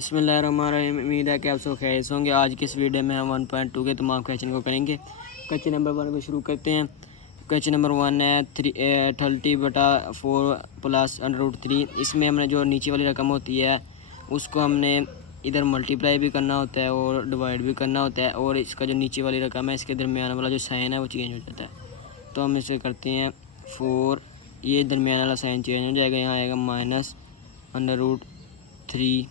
बिस्मिल्लाहिर्रहमानिर्रहीम। उम्मीद है कि आप सब खैरियत से होंगे। आज की इस वीडियो में हम 1.2 के तमाम क्वेश्चन को करेंगे। क्वेश्चन नंबर 1 को शुरू करते हैं। क्वेश्चन नंबर 1 है 30/4 प्लस √3। इसमें हमने जो नीचे वाली रकम होती है उसको हमने इधर मल्टीप्लाई भी करना होता है और डिवाइड भी करना होता है, और इसका जो नीचे वाली रकम है इसके दरमियान वाला जो साइन है वो चेंज हो जाता है। तो हम इसे करते हैं 4, ये दरमियान वाला साइन चेंज हो जाएगा, यहाँ आएगा -√3,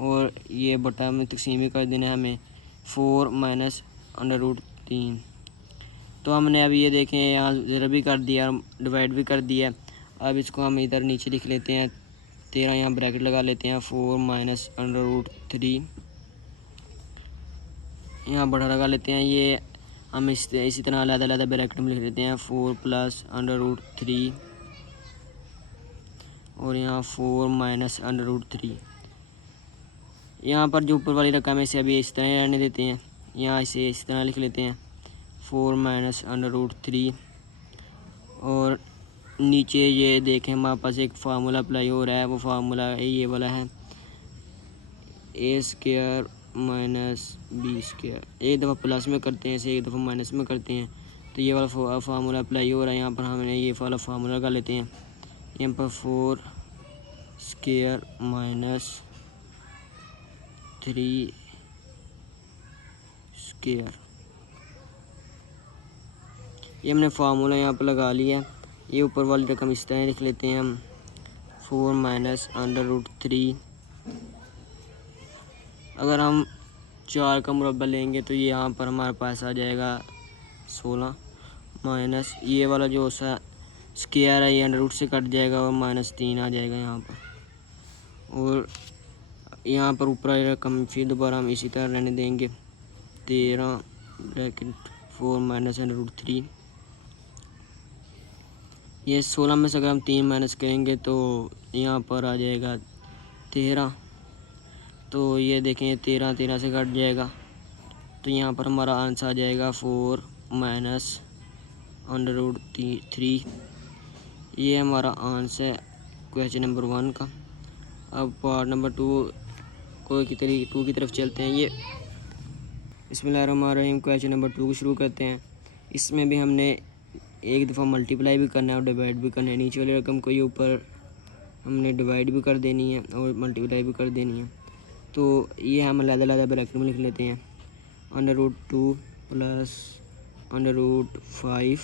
और ये बटा में तकसीम ही कर देना है हमें 4 -√3। तो हमने अब ये देखें यहाँ ज़रा भी कर दिया और डिवाइड भी कर दिया। अब इसको हम इधर नीचे लिख लेते हैं 13, यहाँ ब्रैकेट लगा लेते हैं 4 -√3, यहाँ बड़ा लगा लेते हैं। ये हम इसी तरह अलग-अलग ब्रैकेट में लिख लेते हैं 4 + √3 और यहाँ 4 -√3। यहाँ पर जो ऊपर वाली रकम है इसे अभी इस तरह रहने देते हैं, यहाँ इसे इस तरह लिख लेते हैं 4 -√3। और नीचे ये देखें हमारे पास एक फार्मूला अप्लाई हो रहा है, वो फार्मूला ये वाला है a² - b²। एक दफ़ा प्लस में करते हैं इसे, एक दफ़ा माइनस में करते हैं, तो ये वाला फार्मूला अप्लाई हो रहा है। यहाँ पर हमने ये वाला फार्मूला लगा लेते हैं, यहाँ पर 4² - 3²। ये हमने फार्मूला यहाँ पर लगा लिया। ये ऊपर वाली रकम इस तरह लिख लेते हैं हम 4 -√3। अगर हम 4 का मुरब्बा लेंगे तो ये यहाँ पर हमारे पास आ जाएगा 16, माइनस ये वाला जो सा स्क्वायर है ये अंडर रूट से कट जाएगा और -3 आ जाएगा यहाँ पर। और यहाँ पर ऊपर वाली रकम फिर दोबारा हम इसी तरह रहने देंगे 13 ब्रैकेट 4 -√3। ये 16 में से अगर हम 3 माइनस करेंगे तो यहाँ पर आ जाएगा 13। तो ये देखें 13 से कट जाएगा, तो यहाँ पर हमारा आंसर आ जाएगा 4 -√3। ये हमारा आंसर है क्वेश्चन नंबर 1 का। अब पार्ट नंबर 2 की तरफ चलते हैं। ये बिस्मिल्लाहिर्रहमानिर्रहीम। क्वेश्चन नंबर 2 को शुरू करते हैं। इसमें भी हमने एक दफ़ा मल्टीप्लाई भी करना है और डिवाइड भी करना है। नीचे वाली रकम को ये ऊपर हमने डिवाइड भी कर देनी है और मल्टीप्लाई भी कर देनी है। तो ये हम अलग-अलग ब्रैकेट में लिख लेते हैं √2 + √5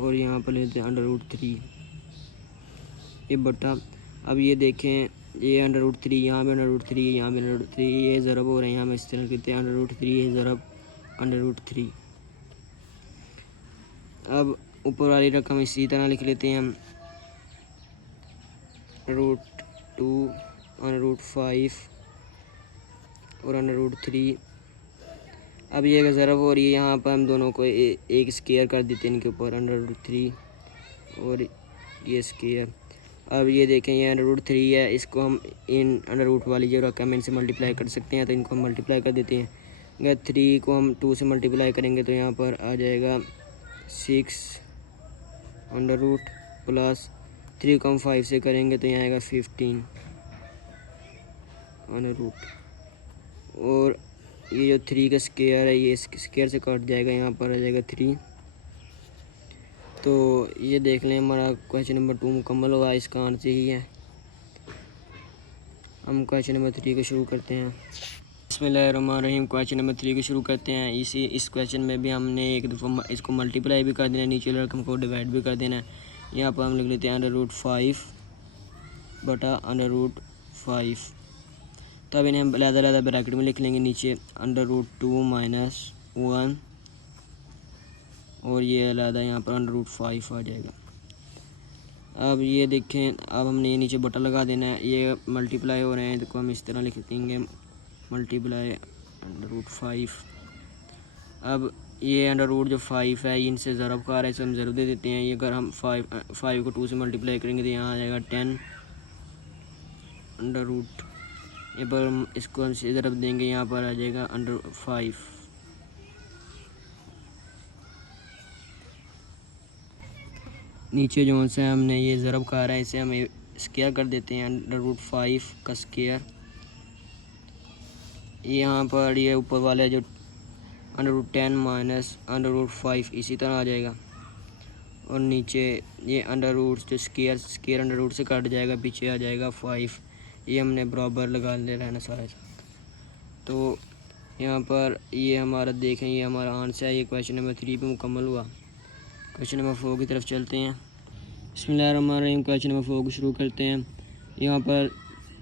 और यहाँ पर लेते हैं √3, ये बटा। अब ये देखें ये √3, यहाँ भी √3, यहाँ भी √3, ये ज़रब हो रहे हैं, यहाँ हम इस तरह करते हैं √3 ये ज़रब √3। अब ऊपर वाली रकम इसी तरह लिख लेते हैं हम √2 √5 और √3। अब ये ज़रब हो रही है, यहाँ पर हम दोनों को एक स्क्वायर कर देते हैं इनके ऊपर √3 और ये स्क्वायर। अब ये देखें ये √3 है, इसको हम इन √रूट वाली जो रकम इनसे मल्टीप्लाई कर सकते हैं, तो इनको हम मल्टीप्लाई कर देते हैं। अगर 3 को हम 2 से मल्टीप्लाई करेंगे तो यहाँ पर आ जाएगा 6 √, प्लस 3 को हम 5 से करेंगे तो यहाँ आएगा 15 √। और ये जो 3 का स्क्वायर है ये स्क्वायर से कट जाएगा, यहाँ पर आ जाएगा 3। तो ये देख लें हमारा क्वेश्चन नंबर 2 मुकम्मल हुआ, इसका आंसर ही है। हम क्वेश्चन नंबर 3 को शुरू करते हैं। बिस्मिल्लाहिर्रहमानिर्रहीम। क्वेश्चन नंबर 3 को शुरू करते हैं। इस क्वेश्चन में भी हमने एक दफ़ा इसको मल्टीप्लाई भी कर देना है, नीचे रकम को डिवाइड भी कर देना है। यहाँ पर हम लिख लेते हैं √5 बटा √5। तो अब इन्हें हम अलग-अलग ब्रैकेट में लिख लेंगे, नीचे √2 - 1 और ये अलग यहाँ पर √5 आ जाएगा। अब ये देखें, अब हमने ये नीचे बटा लगा देना है, ये मल्टीप्लाई हो रहे हैं, तो हम इस तरह लिख देंगे मल्टीप्लाई √5। अब ये अंडर जो 5 है इनसे ज़रब का आ रहा है, इसे हम ज़रब दे देते हैं। ये अगर हम 5 को 2 से मल्टीप्लाई करेंगे तो यहाँ आ जाएगा 10 √। ये पर हम इसको हम ज़रब देंगे, यहाँ पर आ जाएगा √5। नीचे जो से हमने ये ज़रब का आ रहा है इसे हम स्क्वायर कर देते हैं, अंडर रूट 5 का स्क्वायर। यहाँ पर ये ऊपर वाला जो under root 10 minus under root 5 इसी तरह आ जाएगा, और नीचे ये अंडर रूट जो स्क्वायर अंडर रूट से कट जाएगा, पीछे आ जाएगा 5। ये हमने बराबर लगा ले रहना सारे साथ। तो यहाँ पर ये हमारा देखें, ये हमारा आंसर है। ये क्वेश्चन नंबर 3 पे मुकम्मल हुआ। क्वेश्चन नंबर 4 की तरफ चलते हैं। बिस्मिल्लाहिर्रहमानिर्रहीम। क्वेश्चन नंबर 4 को शुरू करते हैं। यहाँ पर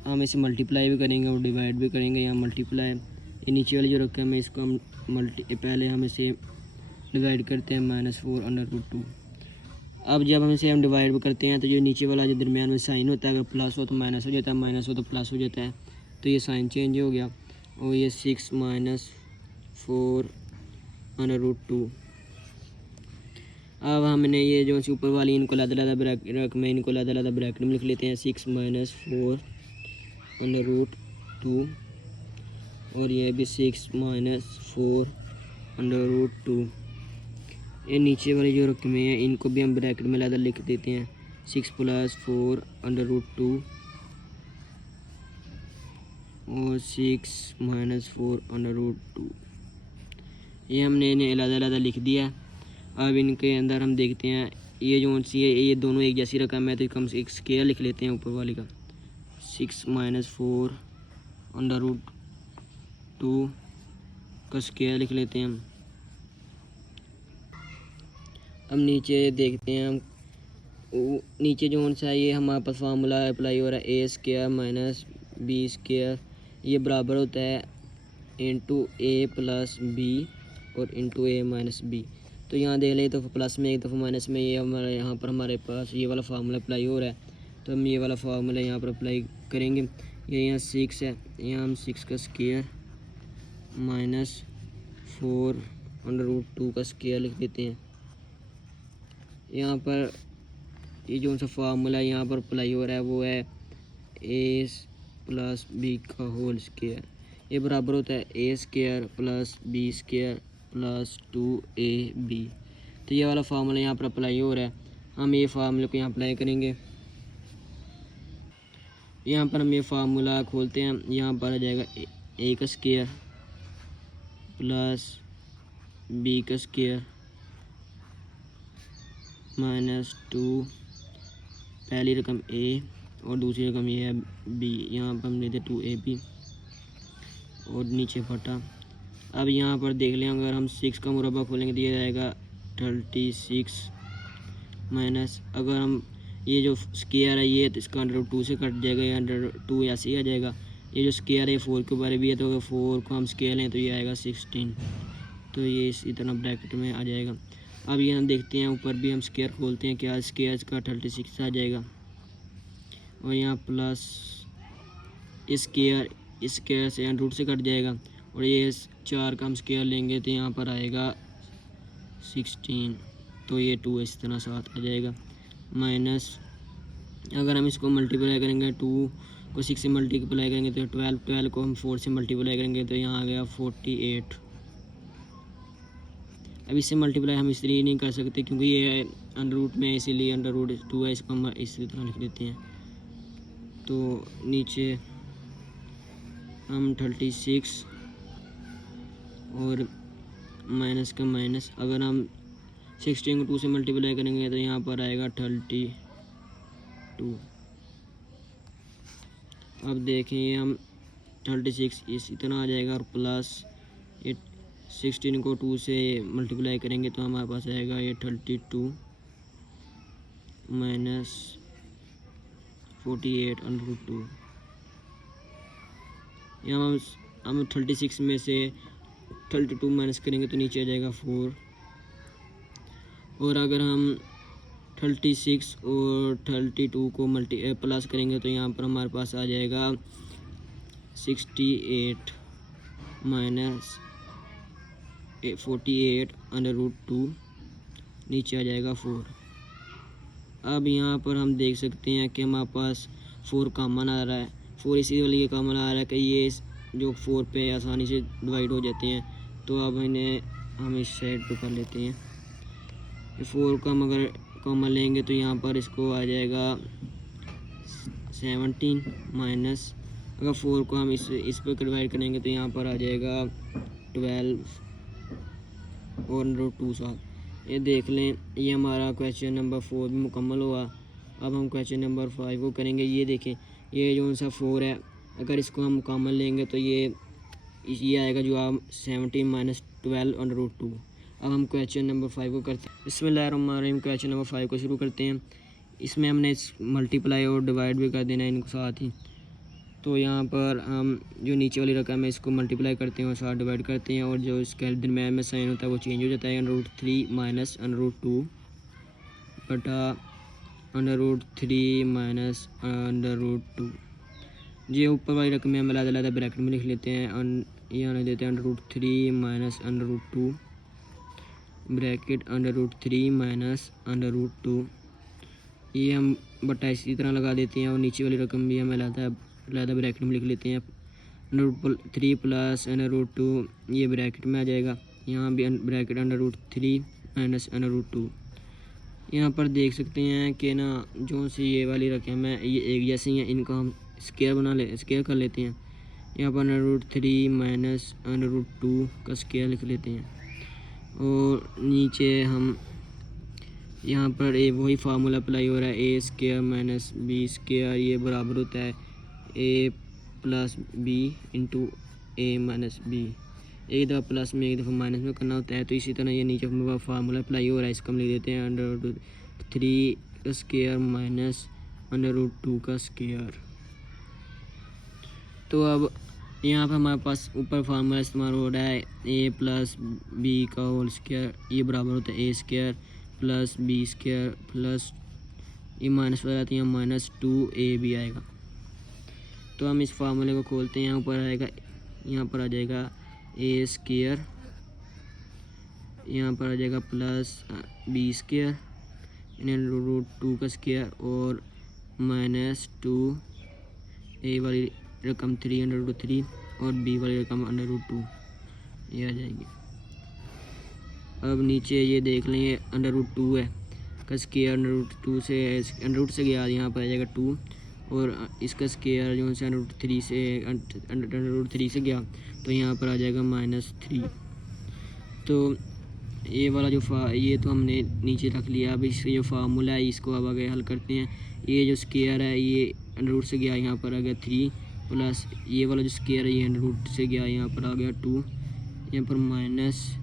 हम इसे मल्टीप्लाई भी करेंगे और डिवाइड भी करेंगे। यहाँ मल्टीप्लाई, ये नीचे वाली जो रकम है इसको हम पहले हम इसे डिवाइड करते हैं -4 अंडर रूट 2। अब जब हम इसे डिवाइड भी करते हैं तो जो नीचे वाला जो दरमियान में साइन होता है, अगर प्लस हो तो माइनस हो जाता है, माइनस हो तो प्लस हो जाता है। तो ये साइन चेंज हो गया, और ये 6 - 4 अंडर रूट 2। अब हमने ये जो ऊपर वाली इनको अलग-अलग ब्रैकेट में, इनको अलग-अलग ब्रैकेट में लिख लेते हैं। 6 - 4 अंडर रूट 2, और ये भी 6 - 4 अंडर रूट 2। ये नीचे वाली जो रकमें हैं इनको भी हम ब्रैकेट में अलग लिख देते हैं। 6 + 4 अंडर रूट 2 और 6 - 4 अंडर रूट 2। ये हमने इन्हें अलग-अलग लिख दिया है। अब इनके अंदर हम देखते हैं ये जो सी है, ये दोनों एक जैसी रकम है, तो कम से एक स्क्वायर लिख लेते हैं ऊपर वाली का। 6 - 4 अंडर रूट 2 का स्क्वायर लिख लेते हैं हम। अब नीचे देखते हैं हम, नीचे जो सा ये हमारे पास फार्मूला अप्लाई हो रहा है, a² - b²। ये बराबर होता है a + b और a - b। तो यहाँ देख लें, तो प्लस में एक दफ़ा माइनस में, ये हमारे यहाँ पर हमारे पास ये वाला फार्मूला अप्लाई हो रहा है। तो हम ये वाला फार्मूला यहाँ पर अप्लाई करेंगे। ये यहाँ 6 है, यहाँ हम 6 का स्क्वायर -4 अंडर रूट 2 का स्क्वायर लिख देते हैं। यहाँ पर ये जो सा फार्मूला यहाँ पर अप्लाई हो रहा है वो है a + b का होल स्क्वायर। ये बराबर होता है a² + b² + 2ab। तो ये वाला फार्मूला यहाँ पर अप्लाई हो रहा है। हम ये फार्मूले को यहाँ अप्लाई करेंगे। यहाँ पर हम ये फार्मूला खोलते हैं, यहाँ पर आ जाएगा a का स्क्वायर + b का स्क्वायर -2, पहली रकम a और दूसरी रकम ये है b। यहाँ पर हम लेते 2ab और नीचे फटा। अब यहाँ पर देख लें, अगर हम 6 का मुरब्बा खोलेंगे तो ये आएगा 36 माइनस, अगर हम ये जो स्क्वायर है ये तो इसका अंडर रूट 2 से कट जाएगा, या अंडर 2 ऐसे ही आ जाएगा। ये जो स्क्वायर है 4 के ऊपर भी है, तो अगर 4 को हम स्क्वायर लें तो ये आएगा 16। तो ये इसी तरह ब्रैकेट में आ जाएगा। अब ये हम देखते हैं, ऊपर भी हम स्क्वायर खोलते हैं, क्या स्क्वायर का 36 आ जाएगा, और यहाँ प्लस स्क्वायर से अंडर रूट से कट जाएगा, और ये 4 का हम स्क्वायर लेंगे तो यहाँ पर आएगा 16। तो ये 2 इस तरह साथ आ जाएगा। माइनस अगर हम इसको मल्टीप्लाई करेंगे, 2 को 6 से मल्टीप्लाई करेंगे तो 12 को हम 4 से मल्टीप्लाई करेंगे तो यहाँ आ गया 48। अब इससे मल्टीप्लाई हम इसलिए नहीं कर सकते क्योंकि ये अंडर रूट में है, इसीलिए अंडर रूट 2 है, इसको हम इसी तरह लिख देते हैं। तो नीचे हम 36 और माइनस का माइनस, अगर हम 16 को 2 से मल्टीप्लाई करेंगे तो यहाँ पर आएगा 32। अब देखें हम 36 इसी तरह आ जाएगा, और प्लस ये 16 को 2 से मल्टीप्लाई करेंगे तो हमारे पास आएगा ये 32 माइनस 48 अंडर रूट 2। यहाँ हम 36 में से 32 माइनस करेंगे तो नीचे आ जाएगा 4, और अगर हम 36 और 32 को प्लस करेंगे तो यहाँ पर हमारे पास आ जाएगा 68 माइनस 48 अंडर रूट 2, नीचे आ जाएगा 4। अब यहाँ पर हम देख सकते हैं कि हमारे पास 4 कॉमन आ रहा है। 4 इसी लिए कॉमन आ रहा है कि ये जो 4 पे आसानी से डिवाइड हो जाते हैं। तो अब इन्हें हम इस साइड पे कर लेते हैं। 4 का हम अगर कॉमन लेंगे तो यहाँ पर इसको आ जाएगा 17 माइनस, अगर 4 को हम इस पर डिवाइड करेंगे तो यहाँ पर आ जाएगा 12 और √2 साथ। ये देख लें, ये हमारा क्वेश्चन नंबर 4 भी मुकम्मल हुआ। अब हम क्वेश्चन नंबर 5 को करेंगे। ये देखें, ये जो सा 4 है, अगर इसको हम मुकम्मल लेंगे तो ये आएगा जवाब 17 माइनस 12 और √2। अब हम क्वेश्चन नंबर 5 को करते हैं। बिस्मिल्लाहिर्रहमानिर्रहीम। क्वेश्चन नंबर 5 को शुरू करते हैं। इसमें हमने मल्टीप्लाई और डिवाइड भी कर देना है इनको साथ ही। तो यहाँ पर हम जो नीचे वाली रकम है इसको मल्टीप्लाई करते हैं और साथ डिवाइड करते हैं, और जो इसके दरम्यान में साइन होता है वो चेंज हो जाता है। √3 माइनस √2 बटा √3 माइनस √2। ये ऊपर वाली रकम हम अलग-अलग ब्रैकेट में लिख लेते हैं। यहाँ लिख देते हैं √3 माइनस √2 ब्रैकेट √3 माइनस √2। ये हम बटा इसी तरह लगा देते हैं, और नीचे वाली रकम भी हम अलग ब्रैकेट में लिख लेते हैं। √3 प्लस √2 ये ब्रैकेट में आ जाएगा। यहाँ भी ब्रैकेट √3 माइनस √2। यहाँ पर देख सकते हैं कि ना जो सी ये वाली रकम है ये एक जैसी हैं, इनको हम स्क्वायर कर लेते हैं। यहाँ पर √3 माइनस √2 का स्क्वायर लिख लेते हैं, और नीचे हम यहाँ पर वही फार्मूला अप्लाई हो रहा है, a² माइनस b²। ये बराबर होता है a plus b into a minus b। एक दफ़ा प्लस में एक दफ़ा माइनस में करना होता है। तो इसी तरह ये नीचे फार्मूला अप्लाई हो रहा है, इसको हम लिख देते हैं √3 का स्क्वायर माइनस √2 का स्क्वायर। तो अब यहाँ पर हमारे पास ऊपर फार्मूला इस्तेमाल हो रहा है a प्लस b का होल स्क्वायर। ये बराबर होता है a² प्लस b² प्लस ये माइनस हो जाती है माइनस 2ab आएगा। तो हम इस फार्मूले को खोलते हैं। यहाँ पर आएगा, यहाँ पर आ जाएगा a², यहाँ पर आ जाएगा प्लस b² √2 का स्क्वायर और माइनस 2a वाली रकम 3 और b वाली रकम √2 ये आ जाएगी। अब नीचे ये देख लें, ये √2 है का स्क्वायर √2 से √2 से गया, यहाँ पर आ जाएगा 2, और इसका स्क्वायर जो है √3 से गया तो यहाँ पर आ जाएगा -3। तो ये वाला जो ये तो हमने नीचे रख लिया। अब इसका जो फार्मूला है इसको अब आगे हल करते हैं। ये जो स्क्वायर है ये √2 से गया, यहाँ पर आ गया 3 प्लस ये वाला जो स्क्वायर है ये √2 से गया, यहाँ पर आ गया 2, यहाँ पर माइनस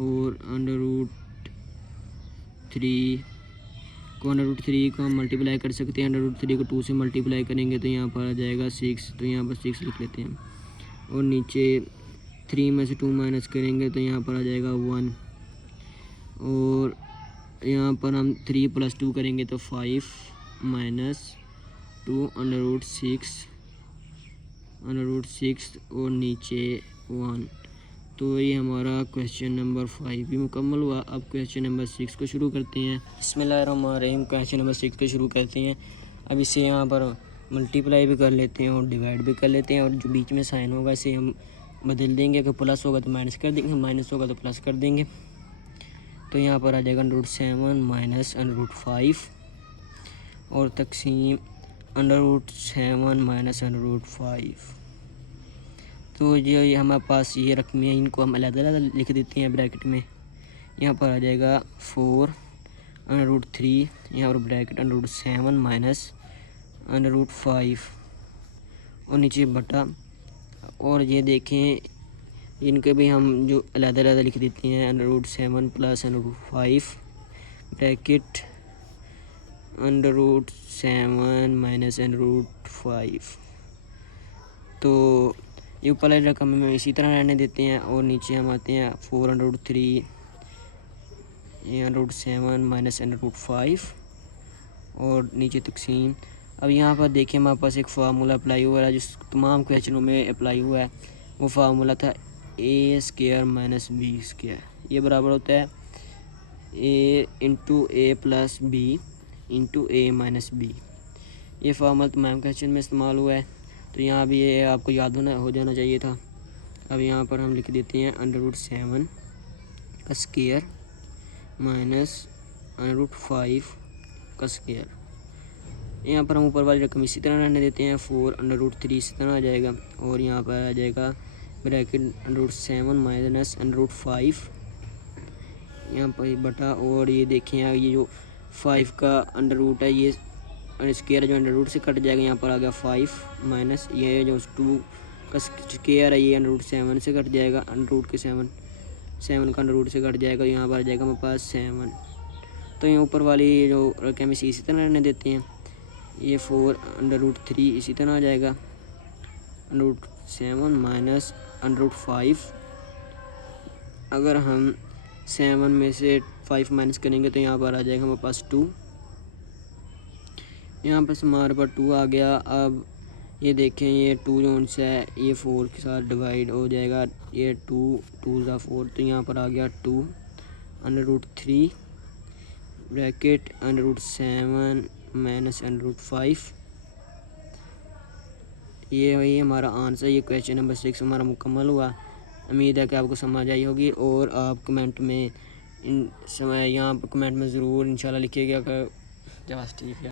और √3 को √3 को हम मल्टीप्लाई कर सकते हैं। √3 को 2 से मल्टीप्लाई करेंगे तो यहाँ पर आ जाएगा 6, तो यहाँ पर 6 लिख लेते हैं, और नीचे 3 में से 2 माइनस करेंगे तो यहाँ पर आ जाएगा 1, और यहाँ पर हम 3 प्लस 2 करेंगे तो 5 माइनस 2 √6 और नीचे 1। तो ये हमारा क्वेश्चन नंबर 5 भी मुकम्मल हुआ। अब क्वेश्चन नंबर 6 को शुरू करते हैं। बिस्मिल्लाहिर्रहमानिर्रहीम। क्वेश्चन नंबर 6 को शुरू करते हैं। अब इसे यहाँ पर मल्टीप्लाई भी कर लेते हैं और डिवाइड भी कर लेते हैं, और जो बीच में साइन होगा इसे हम बदल देंगे। अगर प्लस होगा तो माइनस कर देंगे, माइनस होगा तो प्लस कर देंगे। तो यहाँ पर आ जाएगा √7 माइनस √5 और तकसीम √7 माइनस √5। तो ये हमारे पास ये रकमें हैं, इनको हम अलग-अलग लिख देते हैं ब्रैकेट में। यहाँ पर आ जाएगा 4 √3, यहाँ पर ब्रैकेट √7 माइनस √5 और नीचे बटा, और ये देखें इनके भी हम जो अलग-अलग लिख देते हैं √7 प्लस √5 ब्रैकेट √7 माइनस √5। तो ये ऊपर वाली रकम में इसी तरह रहने देते हैं, और नीचे हम आते हैं 4 √3 √7 माइनस √5 और नीचे तकसीम। अब यहाँ पर देखिए हमारे पास एक फार्मूला अप्लाई हुआ है जिस तमाम क्वेश्चनों में अप्लाई हुआ है। वो फार्मूला था a² माइनस b²। ये बराबर होता है a into a plus b into a minus b। ये फार्मूला तमाम क्वेश्चन में इस्तेमाल हुआ है, तो यहाँ भी ये आपको याद हो जाना चाहिए था। अब यहाँ पर हम लिख देते हैं √7 का स्क्वायर माइनस √5 का स्क्वायर। यहाँ पर हम ऊपर वाली रकम इसी तरह रहने देते हैं, 4√3 इसी तरह आ जाएगा, और यहाँ पर आ जाएगा ब्रैकेट √7 माइनस √5 यहाँ पर बटा, और ये देखें ये जो 5 का अंडर रूट है ये स्क्वायर जो अंडर रूट से कट जाएगा, यहाँ पर आ गया 5 माइनस ये जो 2 का स्क्वायर है ये √7 से कट जाएगा, अंडर रूट के 7 का अंडर रूट से कट जाएगा, यहाँ पर आ जाएगा हमारे पास 7। तो यहाँ ऊपर वाली जो रकम इसी तरह रहने देते हैं, ये 4√3 इसी तरह आ जाएगा, √7 माइनस √5। अगर हम 7 में से 5 माइनस करेंगे तो यहाँ पर आ जाएगा हमारे पास 2, यहाँ पर हमारे पास 2 आ गया। अब ये देखें ये 2 जो उनसे है ये 4 के साथ डिवाइड हो जाएगा, ये 2 × 4, तो यहाँ पर आ गया 2√3 ब्रैकेट √7 माइनस √5। ये वही हमारा आंसर, ये क्वेश्चन नंबर 6 हमारा मुकम्मल हुआ। उम्मीद है कि आपको समझ आई होगी, और आप कमेंट में यहाँ पर कमेंट में ज़रूर इंशाल्लाह लिखिएगा कि बस ठीक है।